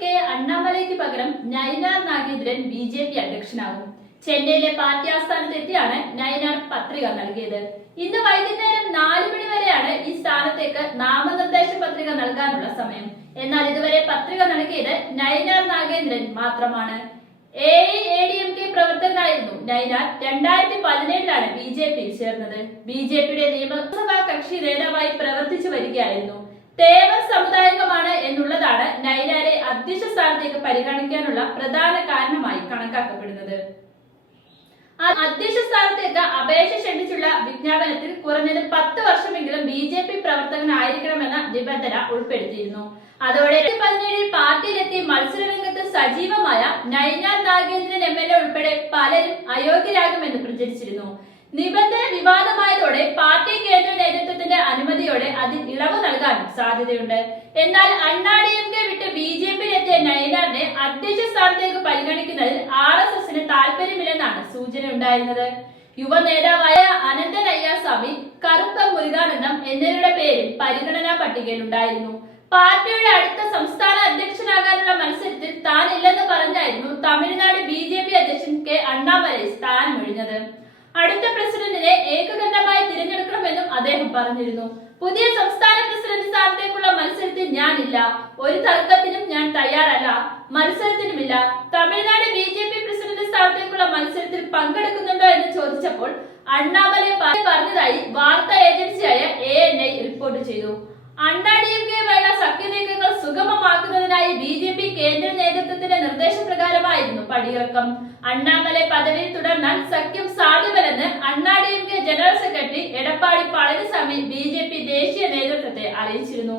K അണ്ണാമലയ്ക്ക് പകരം Nainar Nagendran B J P അധ്യക്ഷനാകും. ചെന്നൈയിലെ പാർട്ടി ആസ്ഥാനത്തെത്തിയാണ് നൈനാർ പത്രിക നൽകിയത്. ഇന്ന് വൈകുന്നേരം നാല് മണി വരെയാണ് ഈ സ്ഥാനത്തേക്ക് നാമനിർദ്ദേശ പത്രിക നൽകാനുള്ള സമയം. എന്നാൽ ഇതുവരെ പത്രിക നൽകിയത് നയനാർ നാഗേന്ദ്രൻ മാത്രമാണ്. A A D M K പ്രവർത്തകനായിരുന്നു Nainar രണ്ടായിരത്തി പതിനേഴിലാണ് ബി ജെ പിയിൽ ചേർന്നത്. ബി ജെ പിയുടെ നിയമസഭാ കക്ഷി നേതാവായി പ്രവർത്തിച്ചു വരികയായിരുന്നു. തേവർ സമുദായകമാണ് എന്നുള്ളതാണ് അധ്യക്ഷ സ്ഥാനത്തേക്ക് പരിഗണിക്കാനുള്ള പ്രധാന കാരണമായി കണക്കാക്കപ്പെടുന്നത്. അധ്യക്ഷ സ്ഥാനത്തേക്ക് അപേക്ഷ ക്ഷണിച്ചുള്ള വിജ്ഞാപനത്തിൽ കുറഞ്ഞത് പത്ത് വർഷമെങ്കിലും ബി ജെ പി പ്രവർത്തകനായിരിക്കണമെന്ന നിബന്ധന ഉൾപ്പെടുത്തിയിരുന്നു. അതോടെ പതിനേഴിൽ പാർട്ടിയിലെത്തി മത്സരരംഗത്ത് സജീവമായ Nainar Nagendran M L A ഉൾപ്പെടെ പലരും അയോഗ്യരാകുമെന്ന് പ്രചരിച്ചിരുന്നു. നിബന്ധന വിവാദമായതോടെ പാർട്ടി കേന്ദ്ര നേതൃത്വത്തിന്റെ അനുമതിയോടെ അതിൽ ഇളവ് നൽകാനും സാധ്യതയുണ്ട്. എന്നാൽ അണ്ണാ ഡി എം കെ വിട്ട് ബി ജെ പിയിലെത്തിയ നയനാറിനെ അധ്യക്ഷ സ്ഥാനത്തേക്ക് പരിഗണിക്കുന്നതിൽ ആർ എസ് എസിന് താല്പര്യമില്ലെന്നാണ് സൂചന ഉണ്ടായിരുന്നത് യുവ നേതാവായ അനന്തൻ അയ്യാസ്വാമി കറുത്ത മുരുകാനന്ദം എന്നിവരുടെ പേരിൽ പരിഗണനാ പട്ടികയിലുണ്ടായിരുന്നു. പാർട്ടിയുടെ അടുത്ത സംസ്ഥാന അധ്യക്ഷനാകാനുള്ള മത്സരത്തിൽ താനില്ലെന്ന് പറഞ്ഞായിരുന്നു തമിഴ്നാട് ബി ജെ പി അധ്യക്ഷൻ കെ അണ്ണാമലൈ സ്ഥാനമൊഴിഞ്ഞത്. അടുത്ത പ്രസിഡന്റിനെ ഏകകണ്ഠമായി തിരഞ്ഞെടുക്കണമെന്നും അദ്ദേഹം പറഞ്ഞിരുന്നു. പുതിയ സംസ്ഥാന പ്രസിഡന്റ് സ്ഥാനത്തേക്കുള്ള മത്സരത്തിൽ ഞാനില്ല. ഒരു തർക്കത്തിനും ഞാൻ തയ്യാറല്ല. മത്സരത്തിനുമില്ല. Tamil Nadu B J P president സ്ഥാനത്തേക്കുള്ള മത്സരത്തിൽ പങ്കെടുക്കുന്നുണ്ടോ എന്ന് ചോദിച്ചപ്പോൾ അണ്ണാമലൈ പറഞ്ഞതായി വാർത്താ ഏജൻസിയായ എ എൻ ഐ റിപ്പോർട്ട് ചെയ്തു. അണ്ണാ ഡി എം കെയുമായുള്ള സഖ്യനീക്കങ്ങൾ സുഗമമാക്കുന്നതിനായി ബി ജെ പി കേന്ദ്ര നേതൃത്വത്തിന്റെ നിർദ്ദേശപ്രകാരമായിരുന്നു പടിയിറക്കം അണ്ണാമലെ പദവിയിൽ തുടർന്നാൽ സഖ്യം സാധ്യമല്ലെന്ന് Anna D M K general secretary Edappadi Palaniswami B J P ദേശീയ നേതൃത്വത്തെ അറിയിച്ചിരുന്നു.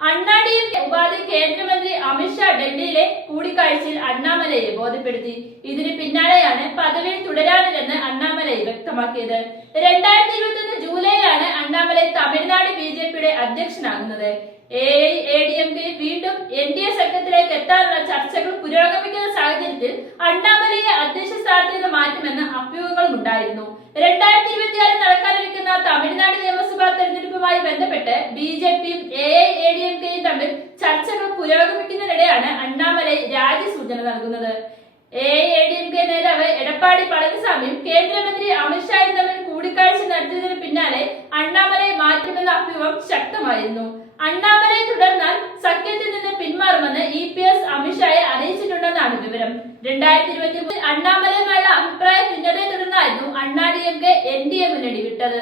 അണ്ണാ ഡി എം കെ ഉപാധി കേന്ദ്രമന്ത്രി അമിത്ഷാ ഡൽഹിയിലെ കൂടിക്കാഴ്ചയിൽ അണ്ണാമലയെ ബോധ്യപ്പെടുത്തി. ഇതിന് പിന്നാലെയാണ് പദവി തുടരാനില്ലെന്ന് അണ്ണാമലൈ വ്യക്തമാക്കിയത്. രണ്ടായിരത്തി ഇരുപത്തി ജൂലൈയിലാണ് അണ്ണാമലൈ തമിഴ്നാട് ബി ജെ പിയുടെ അധ്യക്ഷനാകുന്നത്. എ എ എം കെ വീണ്ടും എൻ ഡി എ സഖ്യത്തിലേക്ക് എത്താനുള്ള ചർച്ചകൾ പുരോഗമിക്കുന്ന സാഹചര്യത്തിൽ അണ്ണാമലയെ അധ്യക്ഷ സ്ഥാനത്തേക്ക് മാറ്റുമെന്ന് അഭ്യൂഹങ്ങളും ഉണ്ടായിരുന്നു. രണ്ടായിരത്തി ഇരുപത്തിയാറിൽ നടക്കാനിരിക്കുന്ന തമിഴ്നാട് നിയമസഭാ തെരഞ്ഞെടുപ്പുമായി ബന്ധപ്പെട്ട് ബി ജെ പിയും എ എ ഡി എം കെയും തമ്മിൽ ചർച്ചകൾ പുരോഗമിക്കുന്നതിനിടെയാണ് അണ്ണാമലൈ സൂചന നൽകുന്നത്. A A D M K നേതാവ് എടപ്പാടി പളനിസ്വാമിയും കേന്ദ്രമന്ത്രി അമിത്ഷായും തമ്മിൽ കൂടിക്കാഴ്ച നടത്തിയതിനു പിന്നാലെ അഭ്യൂഹം ശക്തമായിരുന്നു. അണ്ണാമലയെ തുടർന്നാൽ സഖ്യത്തിൽ നിന്ന് പിന്മാറുമെന്ന് ഇ പി എസ് അമിത്ഷായെ അറിയിച്ചിട്ടുണ്ടെന്നാണ് വിവരം. രണ്ടായിരത്തി ഇരുപത്തി മൂന്നിൽ അണ്ണാമലയുമായുള്ള അഭിപ്രായ ഭിന്നതയെ തുടർന്നായിരുന്നു Anna D M K N D A മുന്നണി വിട്ടത്.